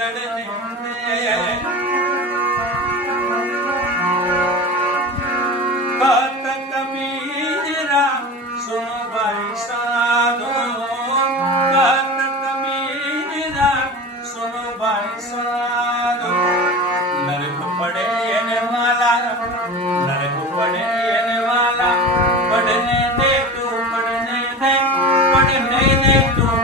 लड़ने दे। बात कबीरा सुनो भाई साधो, बात कबीरा सुनो भाई साधो। नरक पड़े येने वाला, नरक पड़े येने वाला, पढ़ने दे तू, पढ़ने दे, पढ़ने दे तू।